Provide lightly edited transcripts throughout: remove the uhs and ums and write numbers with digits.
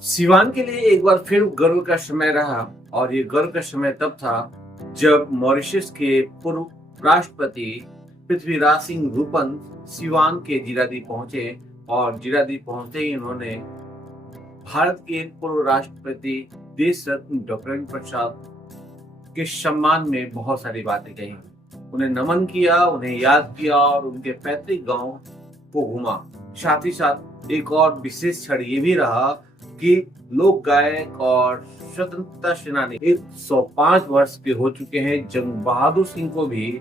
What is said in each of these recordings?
सिवान के लिए एक बार फिर गर्व का समय रहा और ये गर्व का समय तब था जब मॉरिशस के पूर्व राष्ट्रपति पृथ्वीराज सिंह रूपन सिवान के जीरादेई पहुंचे और जीरादेई पहुंचते ही उन्होंने भारत के पूर्व राष्ट्रपति देश रत्न डॉक्टर राजेंद्र प्रसाद के सम्मान में बहुत सारी बातें कही। उन्हें नमन किया, उन्हें याद किया और उनके पैतृक गांव को घूमा। साथ ही साथ एक और विशेष क्षण ये भी रहा कि लोक गायक और स्वतंत्रता सेनानी 105 वर्ष के हो चुके हैं जंग बहादुर सिंह को भी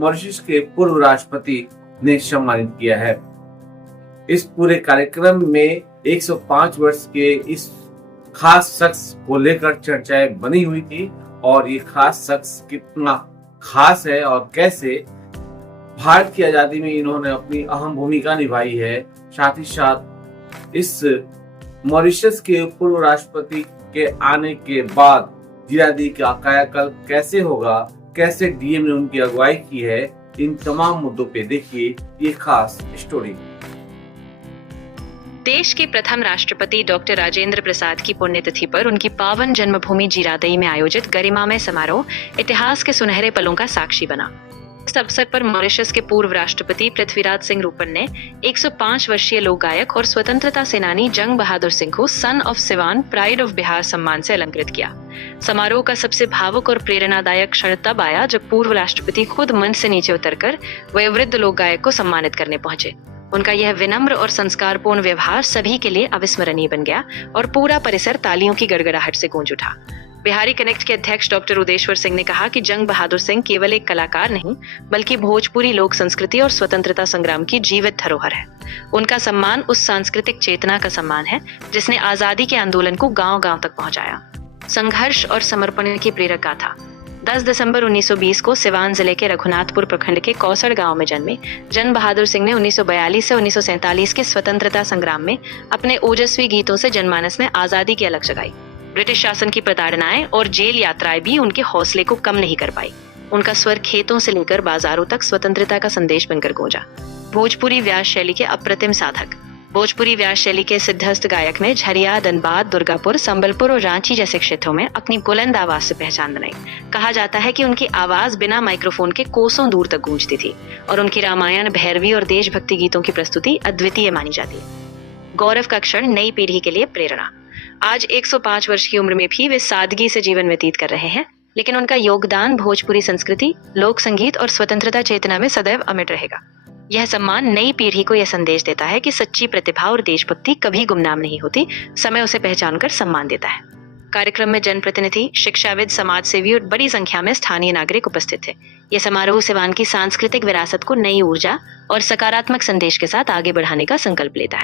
मॉरिशस के पूर्व राष्ट्रपति ने सम्मानित किया है। इस पूरे कार्यक्रम में 105 वर्ष के इस खास शख्स को लेकर चर्चाएं बनी हुई थी और ये खास शख्स कितना खास है और कैसे भारत की आजादी में इन्होंने अपनी अहम भूमिका निभाई है। साथ ही साथ इस मॉरिशस के पूर्व राष्ट्रपति के आने के बाद जीरादेई का कायाकल्प कैसे होगा, कैसे डीएम ने उनकी अगुवाई की है, इन तमाम मुद्दों पे देखिए ये खास स्टोरी। देश के प्रथम राष्ट्रपति डॉक्टर राजेंद्र प्रसाद की पुण्यतिथि पर उनकी पावन जन्मभूमि जीरादेई में आयोजित गरिमामय समारोह इतिहास के सुनहरे पलों का साक्षी बना। इस अवसर पर मॉरिशस के पूर्व राष्ट्रपति पृथ्वीराज सिंह रूपन ने 105 वर्षीय लोक गायक और स्वतंत्रता सेनानी जंग बहादुर सिंह को son of Siwan pride of Bihar सम्मान से अलंकृत किया। समारोह का सबसे भावुक और प्रेरणादायक क्षण तब आया जब पूर्व राष्ट्रपति खुद मंच से नीचे उतरकर वयोवृद्ध लोक गायक को सम्मानित करने पहुंचे। उनका यह विनम्र और संस्कारपूर्ण व्यवहार सभी के लिए अविस्मरणीय बन गया और पूरा परिसर तालियों की गड़गड़ाहट से गूंज उठा। बिहारी कनेक्ट के अध्यक्ष डॉक्टर उदेश्वर सिंह ने कहा कि जंग बहादुर सिंह केवल एक कलाकार नहीं बल्कि भोजपुरी लोक संस्कृति और स्वतंत्रता संग्राम की जीवित धरोहर है। उनका सम्मान उस सांस्कृतिक चेतना का सम्मान है जिसने आजादी के आंदोलन को गांव-गांव तक पहुंचाया। संघर्ष और समर्पण की प्रेरक गाथा। 10 दिसंबर 1920 को सिवान जिले के रघुनाथपुर प्रखंड के कौसड़ गांव में जन्मे जंग बहादुर सिंह ने 1942 से 1947 के स्वतंत्रता संग्राम में अपने ओजस्वी गीतों से जनमानस में आजादी की अलख जगाई। ब्रिटिश शासन की प्रताड़नाएं और जेल यात्राएं भी उनके हौसले को कम नहीं कर पाई। उनका स्वर खेतों से लेकर बाजारों तक स्वतंत्रता का संदेश बनकर गूंजा। भोजपुरी व्यास शैली के अप्रतिम साधक। भोजपुरी व्यास शैली के सिद्धहस्त गायक ने झरिया, धनबाद, दुर्गापुर, संबलपुर और रांची जैसे क्षेत्रों में अपनी बुलंद आवाज से पहचान बनाई। कहा जाता है कि उनकी आवाज बिना माइक्रोफोन के कोसों दूर तक गूंजती थी और उनकी रामायण, भैरवी और देशभक्ति गीतों की प्रस्तुति अद्वितीय मानी जाती है। गौरव का क्षण नई पीढ़ी के लिए प्रेरणा। आज 105 वर्ष की उम्र में भी वे सादगी से जीवन व्यतीत कर रहे हैं, लेकिन उनका योगदान भोजपुरी संस्कृति, लोक संगीत और स्वतंत्रता चेतना में सदैव अमिट रहेगा। यह सम्मान नई पीढ़ी को यह संदेश देता है कि सच्ची प्रतिभा और देशभक्ति कभी गुमनाम नहीं होती, समय उसे पहचानकर सम्मान देता है। कार्यक्रम में जनप्रतिनिधि, शिक्षाविद, समाज सेवी और बड़ी संख्या में स्थानीय नागरिक उपस्थित थे। यह समारोह सिवान की सांस्कृतिक विरासत को नई ऊर्जा और सकारात्मक संदेश के साथ आगे बढ़ाने का संकल्प लेता है।